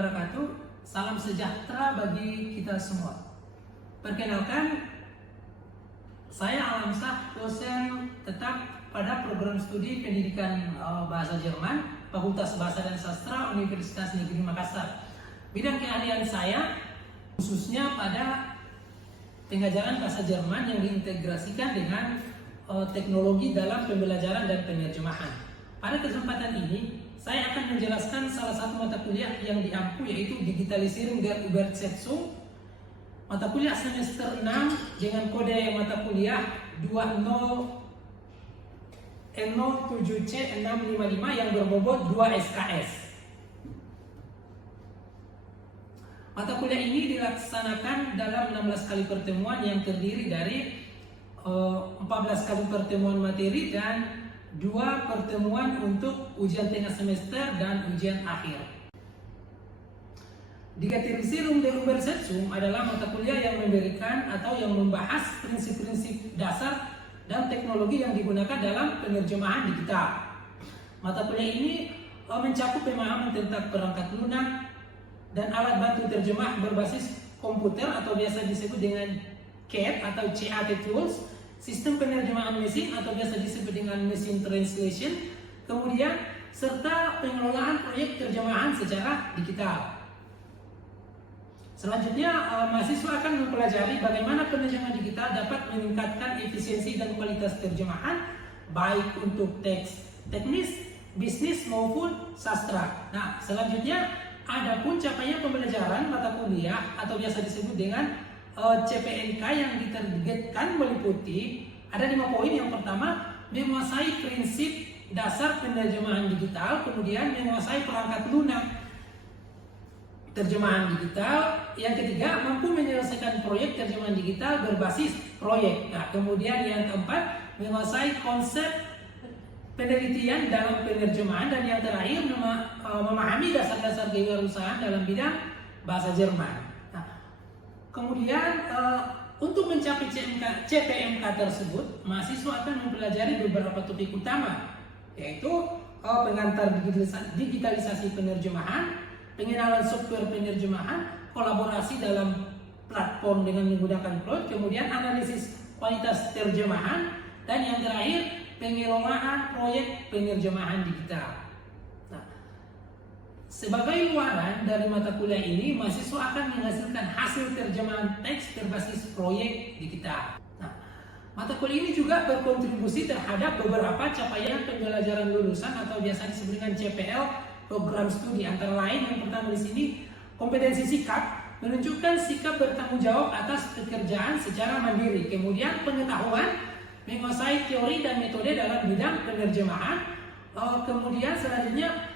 wabarakatuh. Salam sejahtera bagi kita semua. Perkenalkan, saya Alamsyah, dosen tetap pada program studi pendidikan bahasa Jerman, Fakultas Bahasa dan Sastra Universitas Negeri Makassar. Bidang keahlian saya khususnya pada pengajaran bahasa Jerman yang diintegrasikan dengan teknologi dalam pembelajaran dan penerjemahan. Pada kesempatan ini, saya akan menjelaskan salah satu mata kuliah yang diampu, yaitu Digitalisering der Übersetzung, mata kuliah semester 6 dengan kode mata kuliah 20N07C655 yang berbobot 2 SKS. Mata kuliah ini dilaksanakan dalam 16 kali pertemuan yang terdiri dari 14 kali pertemuan materi dan 2 pertemuan untuk ujian tengah semester dan ujian akhir. Digitalisering der Übersetzung adalah mata kuliah yang memberikan atau yang membahas prinsip-prinsip dasar dan teknologi yang digunakan dalam penerjemahan digital. Mata kuliah ini mencakup pemahaman tentang perangkat lunak dan alat bantu terjemah berbasis komputer atau biasa disebut dengan CAT atau CAT tools, sistem penerjemahan mesin atau biasa disebut dengan machine translation, kemudian serta pengelolaan proyek terjemahan secara digital. Selanjutnya, mahasiswa akan mempelajari bagaimana penerjemahan digital dapat meningkatkan efisiensi dan kualitas terjemahan baik untuk teks teknis, bisnis maupun sastra. Nah, selanjutnya adapun capaian pembelajaran mata kuliah atau biasa disebut dengan CPNK yang ditargetkan meliputi ada 5 poin. Yang pertama, menguasai prinsip dasar penerjemahan digital, kemudian menguasai perangkat lunak terjemahan digital. Yang ketiga, mampu menyelesaikan proyek terjemahan digital berbasis proyek. Nah, kemudian yang keempat, menguasai konsep penelitian dalam penerjemahan, dan yang terakhir memahami dasar-dasar kewirausahaan dalam bidang bahasa Jerman. Nah, kemudian untuk mencapai CPMK tersebut, mahasiswa akan mempelajari beberapa topik utama, yaitu pengantar digitalisasi penerjemahan, pengenalan software penerjemahan, kolaborasi dalam platform dengan menggunakan cloud, kemudian analisis kualitas terjemahan, dan yang terakhir pengelolaan proyek penerjemahan digital. Nah, sebagai luaran dari mata kuliah ini, mahasiswa akan menghasilkan hasil terjemahan teks berbasis proyek digital. Nah, mata kuliah ini juga berkontribusi terhadap beberapa capaian pembelajaran lulusan atau biasa disebut dengan CPL program studi. Antara lain, yang pertama di sini kompetensi sikap, menunjukkan sikap bertanggung jawab atas pekerjaan secara mandiri. Kemudian pengetahuan, menguasai teori dan metode dalam bidang penerjemahan. Kemudian selanjutnya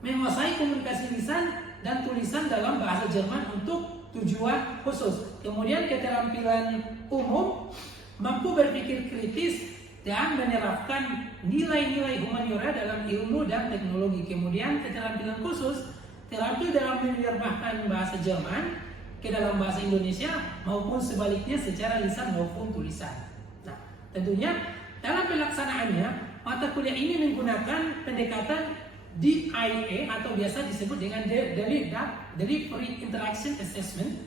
menguasai komunikasi lisan dan tulisan dalam bahasa Jerman untuk tujuan khusus. Kemudian keterampilan umum, mampu berpikir kritis dan menerapkan nilai-nilai humaniora dalam ilmu dan teknologi. Kemudian keterampilan khusus, terampil dalam menerjemahkan bahasa Jerman ke dalam bahasa Indonesia maupun sebaliknya secara lisan maupun tulisan. Nah, tentunya dalam pelaksanaannya, mata kuliah ini menggunakan pendekatan DIA atau biasa disebut dengan Delivery Interaction Assessment.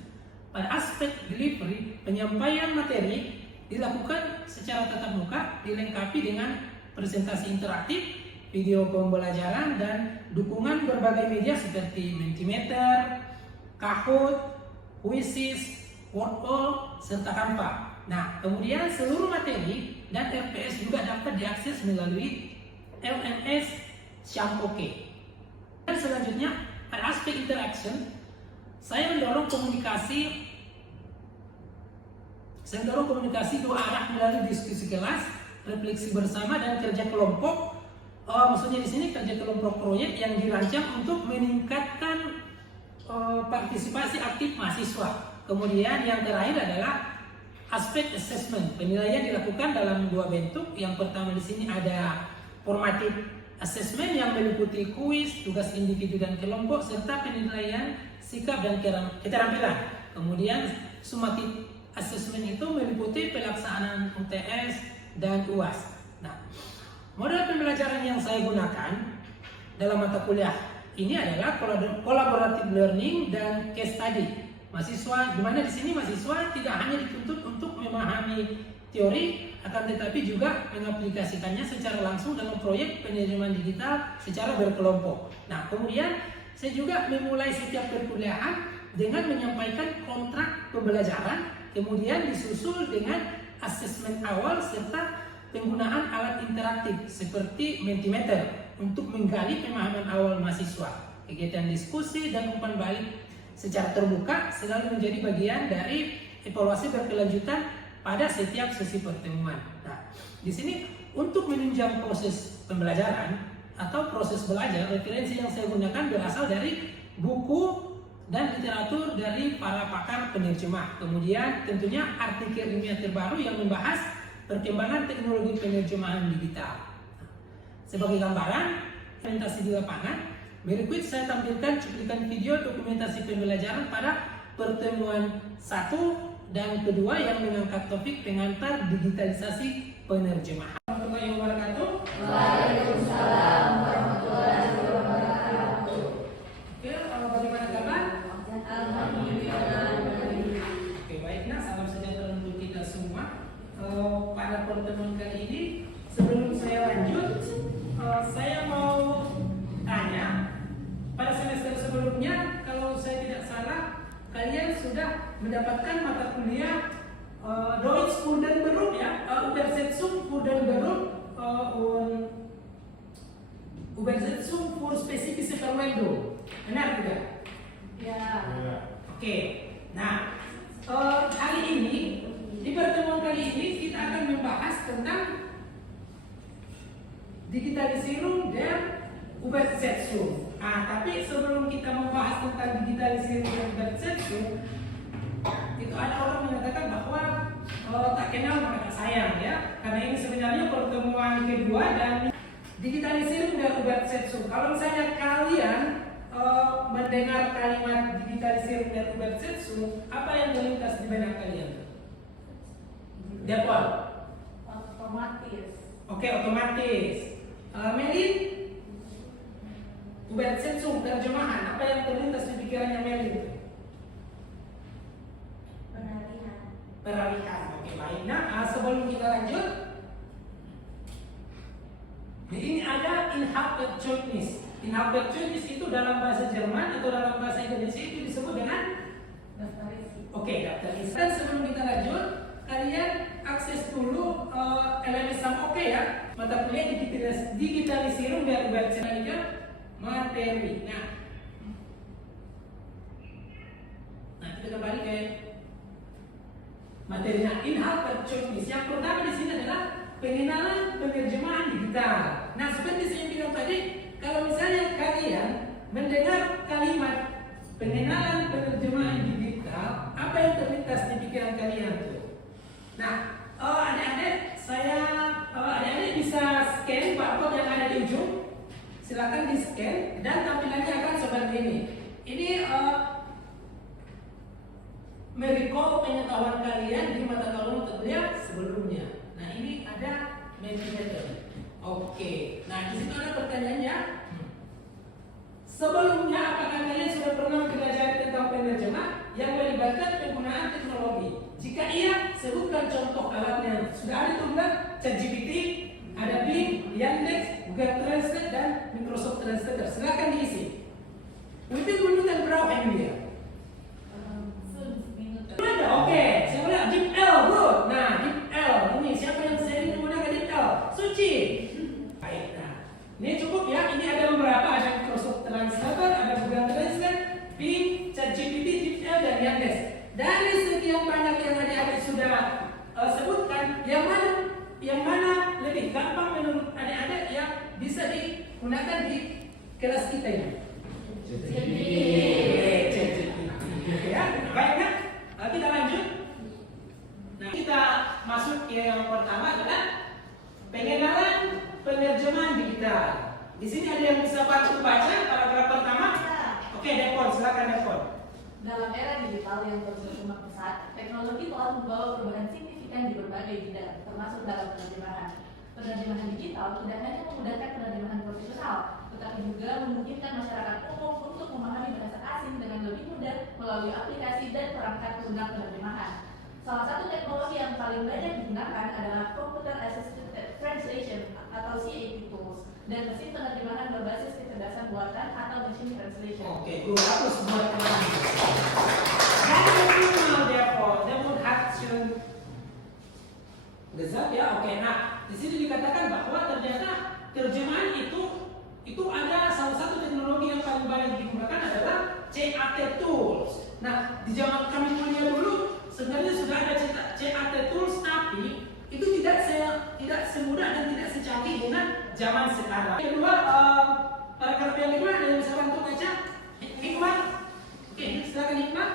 Pada aspek delivery, penyampaian materi dilakukan secara tatap muka, dilengkapi dengan presentasi interaktif, video pembelajaran, dan dukungan berbagai media seperti Mentimeter, Kahoot, Quizzes, Wordall, serta Canva. Nah, kemudian seluruh materi dan RPS juga dapat diakses melalui LMS Syampoke. Dan selanjutnya, pada aspek interaction, saya mendorong komunikasi dua arah melalui diskusi kelas, refleksi bersama, dan kerja kelompok. Maksudnya di sini kerja kelompok proyek yang dirancang untuk meningkatkan partisipasi aktif mahasiswa. Kemudian yang terakhir adalah aspek assessment. Penilaian dilakukan dalam 2 bentuk. Yang pertama di sini ada formative assessment yang meliputi kuis, tugas individu dan kelompok, serta penilaian sikap dan keterampilan. Kemudian summative assessment itu meliputi pelaksanaan UTS dan UAS. Nah, model pembelajaran yang saya gunakan dalam mata kuliah ini adalah collaborative learning dan case study. Mahasiswa, di mana di sini mahasiswa tidak hanya dituntut untuk memahami teori, akan tetapi juga mengaplikasikannya secara langsung dalam proyek penerimaan digital secara berkelompok. Nah, kemudian saya juga memulai setiap perkuliahan dengan menyampaikan kontrak pembelajaran, kemudian disusul dengan asesmen awal serta penggunaan alat interaktif seperti Mentimeter untuk menggali pemahaman awal mahasiswa. Kegiatan diskusi dan umpan balik secara terbuka selalu menjadi bagian dari evaluasi berkelanjutan pada setiap sesi pertemuan. Nah, di sini untuk menunjang proses pembelajaran atau proses belajar, referensi yang saya gunakan berasal dari buku dan literatur dari para pakar penerjemah. Kemudian tentunya artikel ilmiah terbaru yang membahas perkembangan teknologi penerjemahan digital. Sebagai gambaran, implementasi di lapangan, berikut saya tampilkan cuplikan video dokumentasi pembelajaran pada pertemuan 1 dan kedua yang mengangkat topik pengantar digitalisasi penerjemahan. Warahmatullahi wabarakatuh. Waalaikumsalam warahmatullahi wabarakatuh. Oke, bagaimana kabar? Alhamdulillah. Oke, baik, nah, salam sejahtera untuk kita semua. Pada pertemuan kali ini, sebelum saya lanjut, saya mau tanya, pada semester sebelumnya, kalau saya tidak salah, kalian sudah mendapatkan mata kuliah Deutsch für den Beruf, ya, Übersetzung für den Beruf und Übersetzung für spezifische Verwendung. Benar tidak? Ya. Oke. Nah, hari ini di pertemuan kali ini kita akan membahas tentang Digitalisierung der Übersetzung. Tapi sebelum kita membahas tentang Digitalisierung der Übersetzung, itu ada orang mengatakan bahwa tak kenal maka tak sayang, ya. Karena ini sebenarnya pertemuan kedua dan Digitalisierung der Übersetzung. Kalau misalnya kalian mendengar kalimat Digitalisierung der Übersetzung, apa yang melintas di benak kalian? Depan. Otomatis. Oke, otomatis. Melin, Übersetzung, terjemahan. Apa yang terlintas di pikirannya Melin? Peralihan. Oke, baik. Nah, sebelum kita lanjut, ini ada Inhaltsverzeichnis. Inhaltsverzeichnis itu dalam bahasa Jerman atau dalam bahasa Indonesia itu disebut dengan Daftar isi. oke, daftar isi. Dan sebelum kita lanjut, kalian akses dulu LMS sama oke ya. Mata kuliah Digitalisierung der Übersetzung materi. Nah, kita kembali ke materinya. Inhaltsverzeichnis. Yang pertama di sini adalah pengenalan penerjemahan digital. Nah, seperti saya bilang tadi, kalau misalnya kalian mendengar kalimat pengenalan penerjemahan digital, apa yang terlintas di pikiran kalian tuh? Nah, adik-adik bisa scan barcode yang ada di ujung. Silakan di scan dan tampilannya akan seperti ini. Ini merecall pengetahuan kalian di mata kuliah sebelumnya. Nah, ini ada Mentimeter. Oke. Nah, di situ ada pertanyaannya. Sebelumnya, apakah kalian sudah pernah belajar tentang penerjemah yang melibatkan penggunaan teknologi? Jika iya, sebutkan contoh alatnya. Sudah ada tuh kan? ChatGPT, ada Bing, Yandex, Google Translate, dan Microsoft Translator. Silakan diisi. Mungkin menunjukkan berapa ini dia? Ada, oke. Saya lihat DeepL, bro. Nah, DeepL ini siapa yang sering menggunakan DeepL? Suci. Baik, nah, ini cukup ya. Ini ada beberapa, ada Microsoft Translator, ada Google Translate, Bing, ChatGPT, DeepL, dan Yandex. Dari sekian banyak yang adik-adik sudah sebutkan, yang mana lebih gampang menurut adik-adik yang bisa digunakan di kelas kita ini? Ya, baik kan? Kita lanjut. Nah, kita masuk ke yang pertama adalah pengenalan penerjemahan digital. Di sini ada yang bisa bantu baca paragraf pertama? Oke, Depon, silakan Depon. Dalam era digital yang terus berkembang pesat, teknologi telah membawa perubahan signifikan di berbagai bidang, termasuk dalam penerjemahan. Penerjemahan digital tidak hanya memudahkan penerjemahan profesional, tetapi juga memungkinkan masyarakat umum untuk memahami bahasa asing dengan lebih mudah melalui aplikasi dan perangkat lunak penerjemahan. Salah satu teknologi yang paling banyak digunakan adalah Computer Assisted Translation atau CAT tools dan mesin penerjemahan berbasis kecerdasan buatan atau machine translation. Oke, harus buat teman. Minimal therefore, namun Hatsun Gezat ya, oke. Nah, di sini dikatakan bahwa ternyata terjemahan itu ada salah satu teknologi yang paling banyak digunakan adalah CAT tools. Nah, di zaman kami kuliah dulu sebenarnya sudah ada CAT tools, tapi itu tidak semudah dan tidak secanggih dengan zaman sekarang. Kedua, paragraf yang kedua ada yang bisa bantu baca? Hikmah. Oke, silakan Hikmah.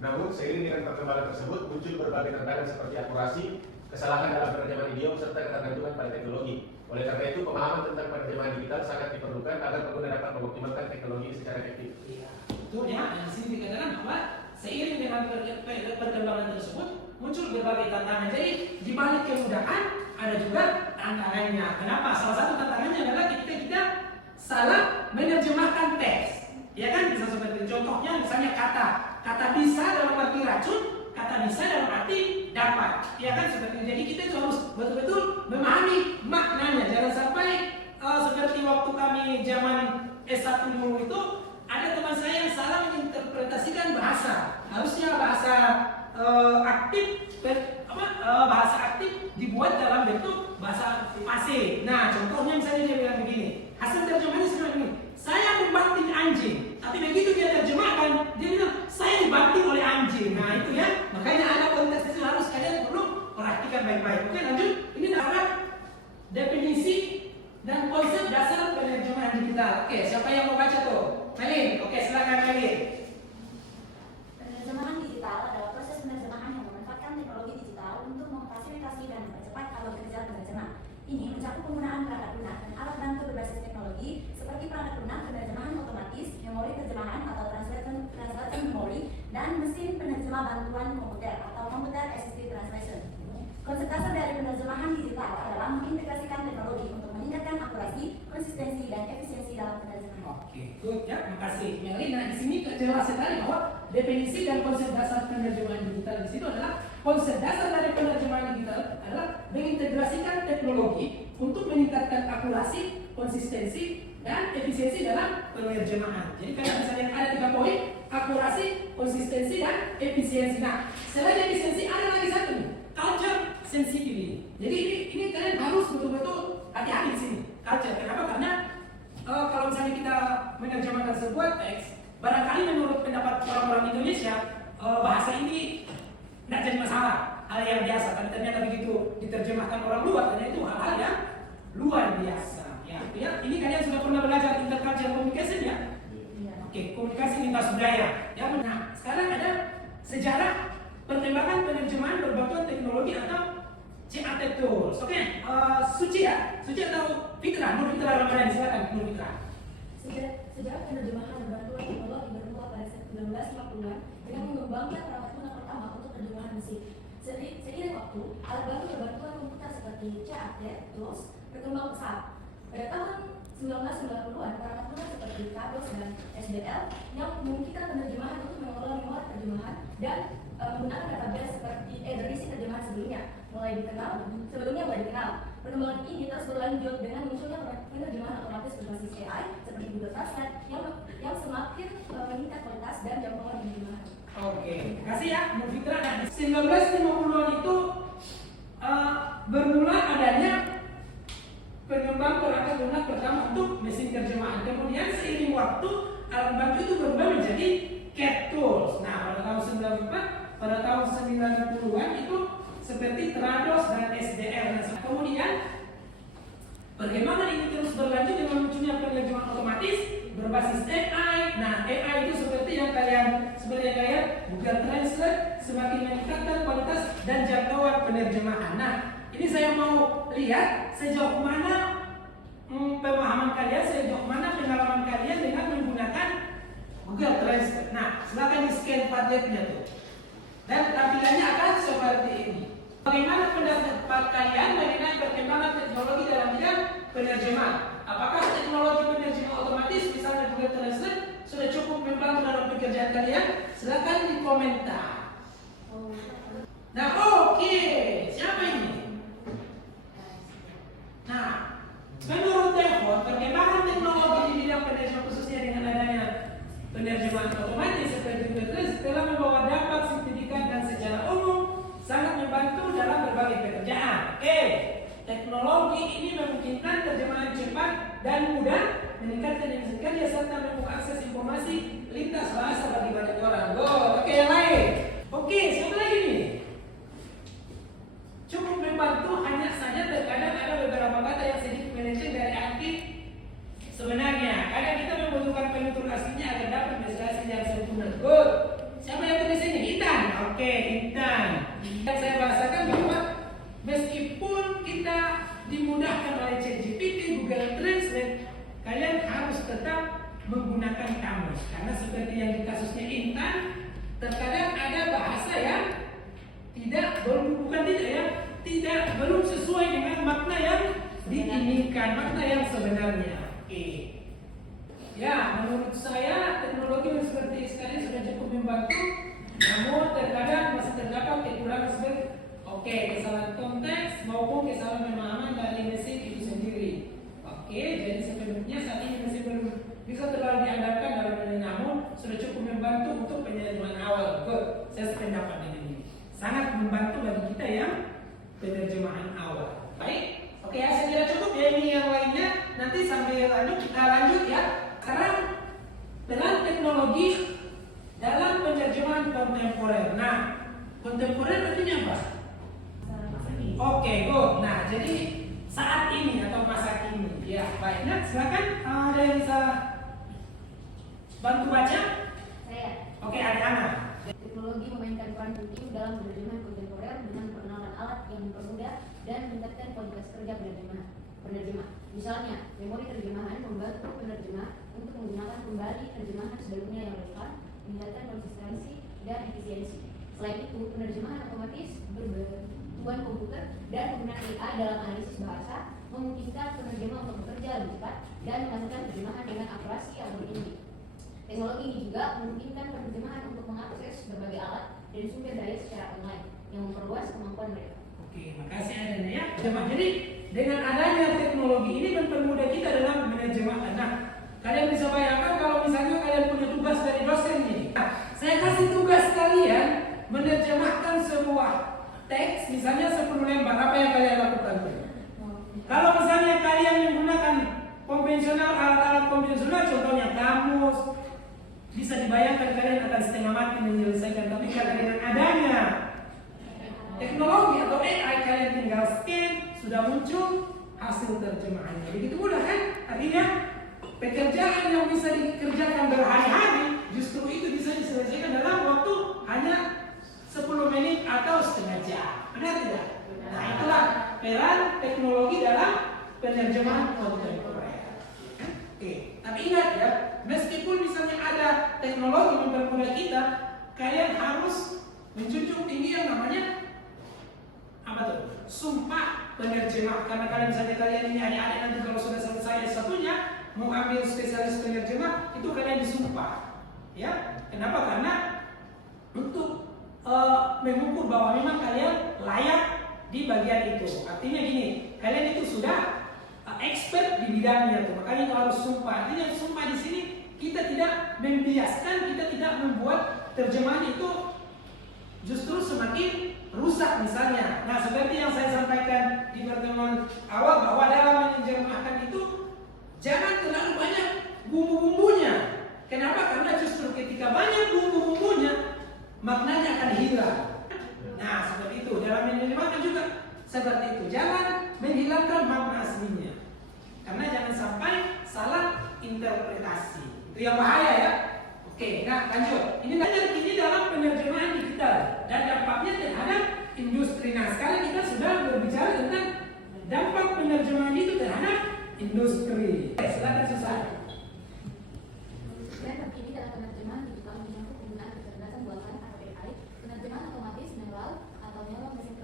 Namun, seiring dengan perkembangan tersebut, muncul berbagai tantangan seperti akurasi, kesalahan dalam penerjemahan idiom, serta ketergantungan pada teknologi. Oleh karena itu, pemahaman tentang penerjemahan digital sangat diperlukan agar pengguna dapat mengoptimalkan teknologi secara efektif. Iya, betul ya. Di sini dikatakan bahwa seiring dengan perkembangan tersebut, muncul berbagai tantangan. Jadi, di balik kemudahan, ada juga tantangannya. Kenapa? Salah satu tantangannya adalah ketika kita salah menerjemahkan teks. Ya kan, bisa seperti contohnya misalnya kata bisa dalam arti racun, kata bisa dalam arti dapat. Ya kan, seperti itu. Jadi kita harus betul-betul memahami maknanya. Jangan sampai seperti waktu kami zaman S1 dulu itu ada teman saya yang salah menginterpretasikan bahasa. Harusnya bahasa bahasa aktif dibuat dalam bentuk bahasa pasif. Nah, contohnya misalnya dia bilang begini, hasil terjemahannya sebenarnya begini, saya membanting anjing, tapi begitu dia terjemahkan, dia bilang saya dibanting oleh anjing. Nah itu ya, makanya ada konteks itu harus kalian perlu perhatikan baik-baik. Oke, lanjut. Ini adalah definisi dan konsep dasar penerjemahan digital. Oke, siapa yang mau baca tuh? Melin. Oke, silakan Melin. Penerjemahan digital adalah proses penerjemahan yang memanfaatkan teknologi digital untuk memfasilitasi dan mempercepat alur kerja penerjemah. Ini mencakup penggunaan perangkat lunak dan alat bantu berbasis teknologi seperti perangkat lunak penerjemahan otomatis, memori terjemahan atau translator memory, dan mesin penerjemah bantuan komputer atau computer assisted translation. Konsep dasar dari penerjemahan digital adalah mengintegrasikan teknologi untuk meningkatkan akurasi, konsistensi, dan efisiensi dalam penerjemahan. Oke, good ya, makasih Melin. Nah di sini jelas sekali bahwa definisi dan konsep dasar penerjemahan digital di situ adalah konsep dasar dari penerjemahan digital adalah mengintegrasikan teknologi untuk meningkatkan akurasi, konsistensi, dan efisiensi dalam penerjemahan. Jadi kalian bisa lihat ada 3 poin: akurasi, konsistensi, dan efisiensi. Nah, selain efisiensi ada lagi satu nih, culture sensitivity. Jadi ini kalian harus betul-betul hati-hati di sini. Culture. Kenapa? Karena kalau misalnya kita menerjemahkan sebuah teks, barangkali menurut pendapat orang-orang Indonesia bahasa ini tidak jadi masalah, hal yang biasa. Tapi ternyata begitu diterjemahkan orang luar, ternyata itu hal-hal yang luar biasa. Ya, ini kalian sudah pernah belajar intercultural communication ya? Oke, komunikasi lintas budaya. Ya, nah sekarang ada sejarah perkembangan penerjemahan berbagai teknologi atau CAT tools. Oke, Suci ya, Suci atau Fitra, Nur Fitra Ramadhani, silakan Nur Fitra. Sejarah penerjemahan berbantuan teknologi bermula pada 1950-an dengan mengembangkan perangkat lunak pertama untuk terjemahan musik. Seiring waktu, alat bantu berbantuan komputer seperti CAT tools berkembang pesat. Pada tahun 1990-an, perangkat lunak seperti KDOS dan SBL yang memungkinkan penerjemahan untuk mengelola memori terjemahan dan menggunakan database seperti berisi terjemahan sebelumnya mulai dikenal. Perkembangan ini terus berlanjut dengan munculnya penerjemahan otomatis berbasis AI seperti Google Translate yang semakin meningkat kualitas dan jangkauan penerjemahan. Oke, kasih ya Nur Fitra. Nah, 1950-an itu bermula adanya pengembang perangkat lunak pertama untuk mesin terjemahan. Kemudian seiring waktu alat bantu itu berubah menjadi CAT tools. Nah, pada tahun 94, pada tahun 90-an itu seperti Trados dan SDL. Nah, kemudian perkembangan ini terus berlanjut dengan munculnya penerjemahan otomatis berbasis AI. Nah, AI itu seperti yang kalian Google Translate semakin meningkatkan kualitas dan jangkauan penerjemahan. Nah, ini saya mau lihat sejauh mana pemahaman kalian, sejauh mana pengalaman kalian dengan menggunakan Google Translate. Nah, silakan di scan padletnya tuh. Dan tampilannya akan seperti ini. Bagaimana pendapat kalian mengenai perkembangan teknologi dalam bidang penerjemahan? Apakah teknologi penerjemah otomatis misalnya Google Translate sudah cukup membantu dalam pekerjaan kalian? Silakan di komentar. Nah, oke. Siapa ini? Nah, menurut Devon, perkembangan teknologi di bidang penerjemah khususnya dengan adanya penerjemahan otomatis seperti Google Translate telah membawa dampak signifikan dan secara umum sangat membantu dalam berbagai pekerjaan. Teknologi ini memungkinkan terjemahan cepat dan mudah, meningkatkan efisiensi kerja serta membuka akses informasi lintas bahasa bagi banyak orang. Yang lain. Siapa lagi nih? Cukup membantu, hanya saja terkadang ada beberapa kata yang sedikit melenceng dari arti sebenarnya. Kadang kita membutuhkan penutur aslinya agar dapat menjelaskan yang sempurna. Siapa yang tulis ini? Intan. Intan. Yang saya bahasakan bahwa meskipun kita dimudahkan oleh ChatGPT, Google Translate, kalian harus tetap menggunakan kamus. Karena seperti yang di kasusnya Intan, terkadang ada bahasa yang belum sesuai dengan makna yang diinginkan, makna yang sebenarnya. Ya, menurut saya teknologi yang seperti sekali sudah cukup membantu, namun terkadang masih terdapat kekurangan seperti kesalahan konteks maupun kesalahan pemahaman dari mesin itu sendiri. Jadi sebenarnya saat ini masih belum bisa terlalu diandalkan dalam ini, namun sudah cukup membantu untuk penerjemahan awal. Saya sependapat dengan ini. Sangat membantu bagi kita yang penerjemahan awal. Baik, saya kira cukup ya, ini yang lainnya nanti sambil lanjut ya. Sekarang peran teknologi dalam penerjemahan kontemporer. Nah, kontemporer artinya apa? Nah, jadi saat ini atau masa kini. Ya, baik. Nah, silakan ada yang bisa bantu baca? Saya. Ada Ana. Teknologi memainkan peran penting dalam penerjemahan kontemporer dengan perkenalan alat yang mempermudah dan meningkatkan kualitas kerja penerjemah. Misalnya, memori terjemahan membantu penerjemah untuk menggunakan kembali terjemahan sebelumnya yang relevan, meningkatkan konsistensi dan efisiensi. Selain itu, penerjemahan otomatis berbantuan komputer dan penggunaan AI dalam analisis bahasa memungkinkan penerjemah untuk bekerja lebih cepat dan menghasilkan terjemahan dengan akurasi yang lebih tinggi. Teknologi ini juga memungkinkan penerjemahan untuk mengakses berbagai alat dan sumber daya secara online yang memperluas kemampuan mereka. Makasih Adanya ya. Jadi dengan adanya teknologi ini mempermudah kita dalam menerjemahkan. Nah, kalian bisa bayangkan kalau misalnya kalian punya tugas dari dosen nih. Saya kasih tugas kalian menerjemahkan sebuah teks, misalnya 10 lembar, apa yang kalian lakukan? Kalau misalnya kalian menggunakan konvensional, alat-alat konvensional, contohnya kamus, bisa dibayangkan kalian akan setengah mati menyelesaikan. Tapi kalau dengan adanya teknologi atau AI, kalian tinggal scan, sudah muncul hasil terjemahannya. Begitu mudah kan? Artinya pekerjaan yang bisa dikerjakan berhari-hari justru itu bisa diselesaikan dalam waktu hanya 10 menit atau setengah jam. Benar tidak? Nah, itulah peran teknologi dalam penerjemahan kontemporer. Tapi ingat ya, meskipun misalnya ada teknologi mempermudah kita, kalian harus menjunjung tinggi yang namanya sumpah penerjemah. Karena kalian misalnya kalian ini adik-adik nanti kalau sudah selesai satunya mau ambil spesialis penerjemah, itu kalian disumpah. Ya, kenapa? Karena untuk mengukur bahwa memang kalian layak di bagian itu. Artinya gini, kalian itu sudah expert di bidangnya tuh, makanya itu harus sumpah. Artinya sumpah di sini kita tidak membiaskan, kita tidak membuat terjemahan itu justru semakin rusak misalnya. Nah, seperti yang saya sampaikan di pertemuan awal bahwa dalam menerjemahkan itu jangan terlalu banyak bumbu-bumbunya. Kenapa? Karena justru ketika banyak bumbu-bumbunya maknanya akan hilang. Nah, seperti itu. Dalam menerjemahkan juga seperti itu. Jangan menghilangkan makna aslinya. Karena jangan sampai salah interpretasi. Itu yang bahaya ya. Nah lanjut. Ini dalam penerjemahan digital dan dampaknya terhadap industri. Nah, sekarang kita sudah berbicara tentang dampak penerjemahan itu terhadap industri. Silakan selesai. Dan terkini dalam penerjemahan digital menyangkut penggunaan kecerdasan buatan atau AI, penerjemahan otomatis manual atau Neural Machine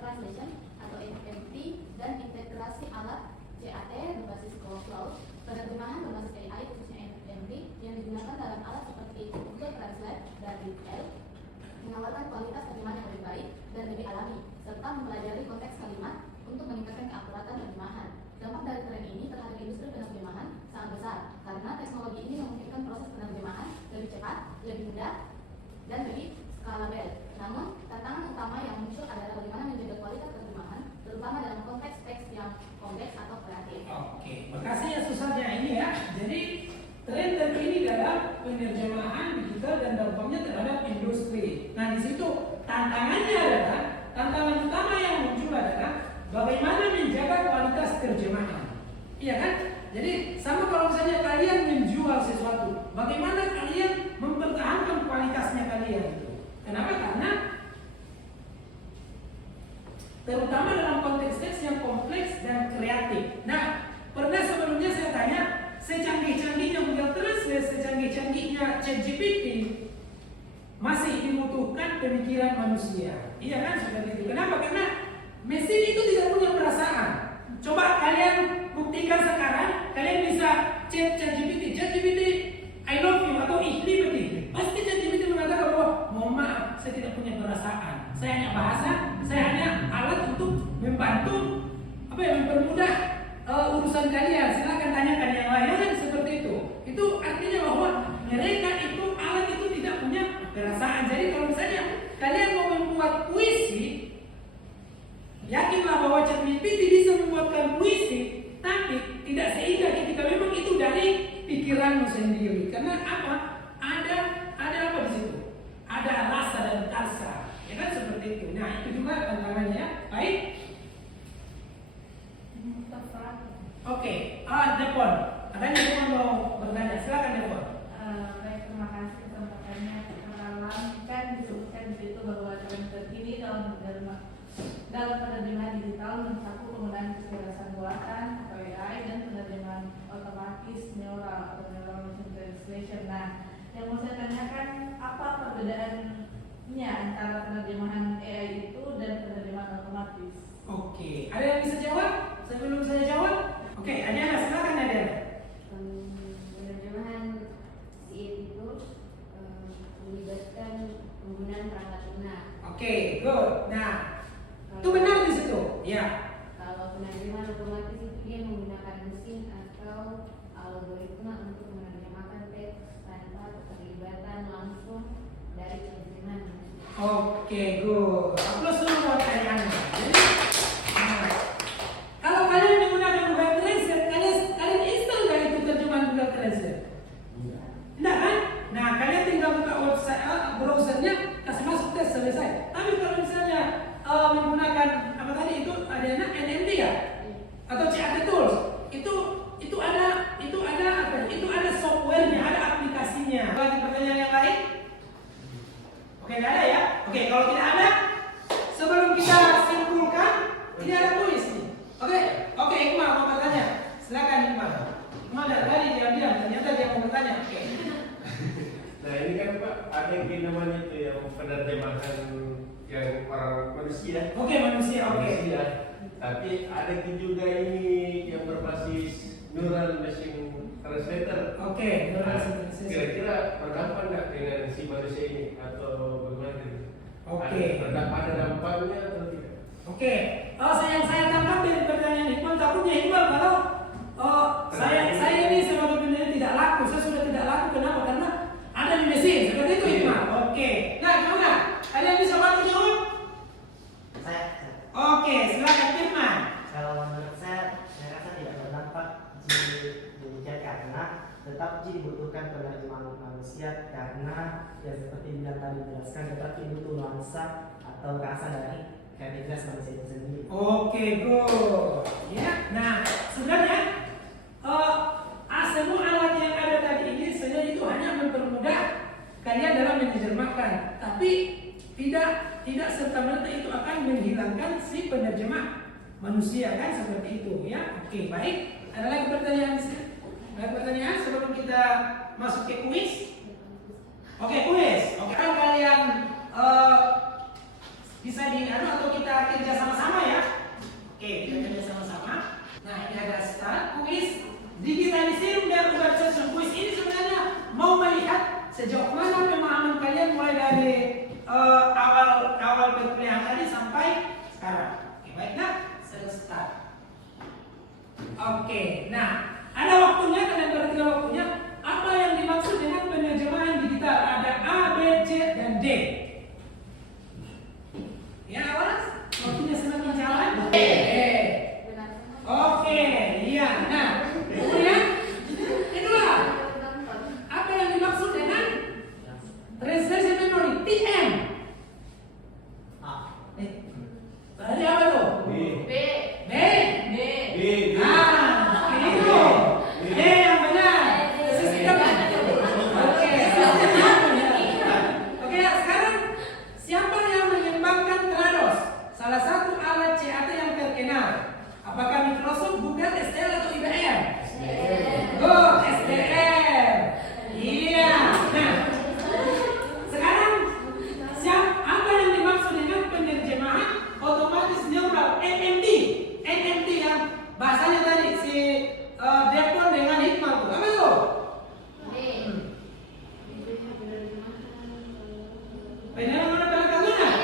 Translation atau NMT, dan integrasi alat CAT berbasis translate dan detail, menawarkan kualitas terjemahan yang lebih baik dan lebih alami, serta mempelajari konteks kalimat untuk meningkatkan keakuratan terjemahan. Dampak dari tren ini terhadap industri penerjemahan sangat besar, karena teknologi ini memungkinkan proses penerjemahan lebih cepat, lebih mudah, dan lebih skalabel. Namun, tantangan utama yang muncul adalah bagaimana menjaga kualitas terjemahan, terutama dalam konteks teks yang kompleks atau kreatif. Oke, makasih ya susahnya ini ya. Jadi tren terkini dalam penerjemahan digital dan dampaknya terhadap industri. Nah, di situ tantangan utama yang muncul adalah bagaimana menjaga kualitas terjemahan. Iya kan? Jadi sama kalau misalnya kalian menjual sesuatu, bagaimana kalian mempertahankan kualitasnya kalian itu? Kenapa? Karena terutama dalam konteks teks yang kompleks dan kreatif. Nah, pernah sebelumnya saya tanya, secanggih-canggihnya Google Translate, secanggih-canggihnya ChatGPT, masih dibutuhkan pemikiran manusia. Iya kan? Seperti itu. Kenapa? Karena mesin itu tidak punya perasaan. Coba kalian buktikan sekarang, kalian bisa chat ChatGPT, I love you atau ihli. Pasti ChatGPT mengatakan bahwa mohon maaf, saya tidak punya perasaan. Saya hanya bahasa, saya hanya alat untuk membantu mempermudah urusan kalian. Silakan tanyakan yang lain seperti itu. Itu artinya bahwa mereka itu alat itu tidak punya perasaan. Jadi kalau misalnya kalian mau membuat puisi, yakinlah bahwa ChatGPT bisa membuatkan puisi, tapi tidak seindah ketika memang itu dari pikiranmu sendiri. Karena apa? Ada apa di situ? Ada rasa dan karsa. Ya kan seperti itu. Nah, itu juga tantangannya. Baik. Oke. Depon. Adanya Depon mau bertanya. Silakan Depon. Baik, terima kasih kesempatannya. Pertama, kan disebutkan di situ bahwa tren terkini dalam penerjemahan digital mencakup penggunaan kecerdasan buatan atau AI dan penerjemahan otomatis neural atau neural machine translation. Nah, yang mau saya tanyakan, apa perbedaannya antara penerjemahan AI itu dan penerjemahan otomatis? Oke. Ada yang bisa jawab? Sebelum saya jawab? Oke, Adriana, silakan Adriana. Penerjemahan SID itu melibatkan penggunaan perangkat lunak. Oke, good. Nah, itu benar di situ. Ya. Kalau penerjemahan otomatis itu dia menggunakan mesin atau algoritma untuk menerjemahkan teks tanpa keterlibatan langsung dari penerjemahan. Oke, good. Aplaus dulu buat Adriana. Jadi, kalau kalian menggunakan Google Translate, kalian install nggak itu terjemahan Google Translate? Enggak kan? Nah, kalian tinggal buka website browsernya, kasih masuk tes selesai. Tapi kalau misalnya menggunakan apa tadi itu ada NMD ya? Atau CAT Tools, itu ada softwarenya, ada aplikasinya. Lagi pertanyaan yang lain? Oke, nggak ada ya? Oke, kalau tidak ada, sebelum kita simpulkan, ini ada kuis nih. Oke, Iqmal mau bertanya. Silakan Iqmal. Iqmal dari diam-diam, ternyata dia mau bertanya. Oke. Nah ini kan Pak, ada yang namanya itu yang penerjemahan yang orang manusia. Oke, manusia. Manusia. Tapi ada juga ini yang berbasis neural machine translator. Oke, Kira-kira berdampak nggak dengan si manusia ini atau bagaimana? Oke. Ada dampaknya atau tidak? Oke. Yang saya tangkap dari pertanyaan Iqbal, takutnya Iqbal kalau saya ini sebagai peneliti tidak laku, saya sudah tidak laku. Kenapa? Karena ada di mesin. Seperti itu Iqbal. Oke. Nah, gimana? Ada yang bisa bantu jawab? Saya. Oke, silakan Firman. Kalau menurut saya rasa tidak berdampak demikian karena tetap dibutuhkan penerjemahan manusia karena ya seperti yang tadi dijelaskan tetap butuh nuansa atau rasa dari kreativitas manusia itu sendiri. Oke, good. Ya. Nah, sebenarnya semua alat yang ada tadi ini sebenarnya itu hanya mempermudah kalian dalam menerjemahkan, tapi tidak serta-merta itu akan menghilangkan si penerjemah manusia kan seperti itu ya. Oke, baik. Ada lagi pertanyaan? Ada pertanyaan sebelum kita masuk ke kuis? Oke, kuis. Oke, kalau kalian bisa atau kita kerja sama-sama ya. Oke, kita kerja sama-sama. Nah, ini ada start kuis digitalisir dan session kuis ini sebenarnya mau melihat sejauh mana pemahaman sekarang. Oke, baiklah, start. Oke, nah ada waktunya, kalian perhatikan waktunya. Apa yang dimaksud dengan penerjemahan digital? Ada A, B, C, dan D. Ya, awas. Waktunya semakin jalan. Oke, iya. Nah, kemudian kedua, apa yang dimaksud dengan translation memory? TM. Tadi apa tuh? B. B. B. Ah, itu. D yang benar. Sistem. Oke. Oke, sekarang siapa yang mengembangkan Trados? Salah satu alat CAT yang terkenal. Apakah Microsoft, Google, STL atau IBM? Oh, STL. Iya. Nah, sekarang apa yang dimaksud dengan penerjemahan otomatis neural NMD? NMD yang bahasanya tadi si Depon dengan Hikmah tuh. Apa itu? Penerjemahan perangkat lunak.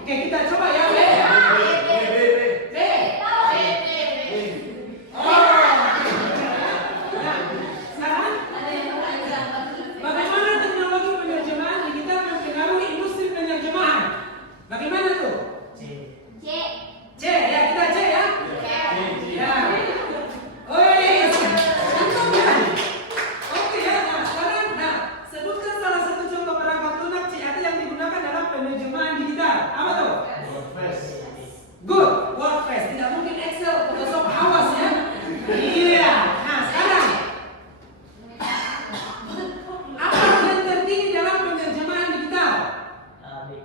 Oke, kita coba ya. B. B. Nah, sekarang bagaimana teknologi penerjemahan digital mempengaruhi industri penerjemahan? Bagaimana tuh? C, ya kita C ya. Ya. Oh iya. Mantap ya. Oke ya. Nah sekarang, sebutkan salah satu contoh perangkat lunak CAT yang digunakan dalam penerjemahan digital. Apa tuh? Good. WordPress. Tidak mungkin Excel, Photoshop, awas ya. Iya. Nah sekarang, apa yang tertinggi dalam penerjemahan digital? Oke,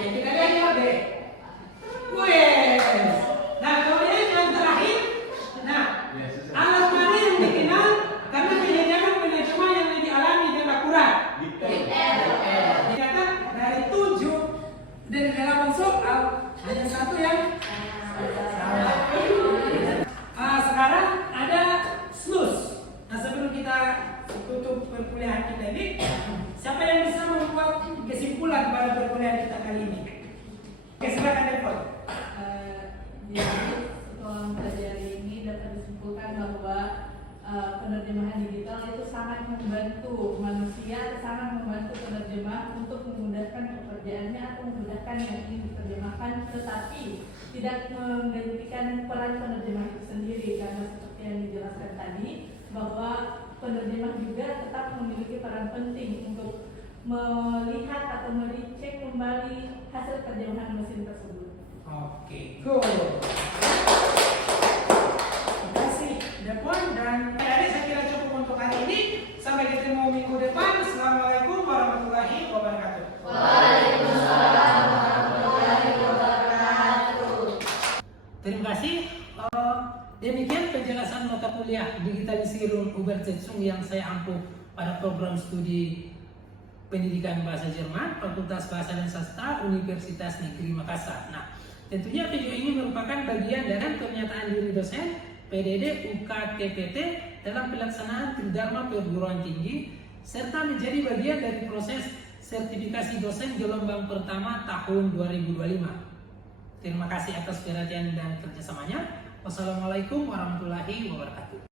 kita lihat ya B. Wes. Nah, kemudian yang terakhir, alat mana yang dikenal karena menyediakan penerjemahan yang lebih alami dan akurat? Ternyata dari 7 dari 8 soal hanya satu yang salah. Sekarang ada SLUS. Nah, sebelum kita tutup perkuliahan kita ini, siapa yang bisa membuat kesimpulan pada perkuliahan kita kali ini? Oke, silakan Depon. Jadi setelah mempelajari ini dapat disimpulkan bahwa penerjemahan digital itu sangat membantu manusia, sangat membantu penerjemah untuk memudahkan pekerjaannya atau memudahkan yang ingin diterjemahkan, tetapi tidak menggantikan peran penerjemah itu sendiri, karena seperti yang dijelaskan tadi bahwa penerjemah juga tetap memiliki peran penting untuk melihat atau merecek kembali hasil terjemahan mesin tersebut. Oke, good. Terima kasih Depon dan adik-adik, saya kira cukup untuk hari ini. Sampai ketemu minggu depan. Assalamualaikum warahmatullahi wabarakatuh. Waalaikumsalam warahmatullahi wabarakatuh. Terima kasih. Demikian penjelasan mata kuliah Digitalisierung Übersetzung yang saya ampuh pada program studi Pendidikan Bahasa Jerman, Fakultas Bahasa dan Sastra, Universitas Negeri Makassar. Nah, tentunya video ini merupakan bagian dari pernyataan diri dosen PDD UKTPT dalam pelaksanaan Tridharma Perguruan Tinggi serta menjadi bagian dari proses sertifikasi dosen gelombang pertama tahun 2025. Terima kasih atas perhatian dan kerjasamanya. Wassalamualaikum warahmatullahi wabarakatuh.